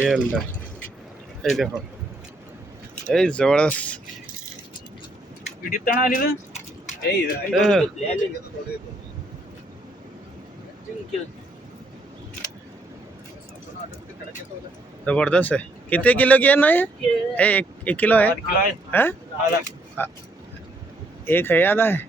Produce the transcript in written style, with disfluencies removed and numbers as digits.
हे देखो ए जबरदस्त जबरदस्त है। कितने किलो की है ना ये? एक किलो है। हाँ? एक है आधा है।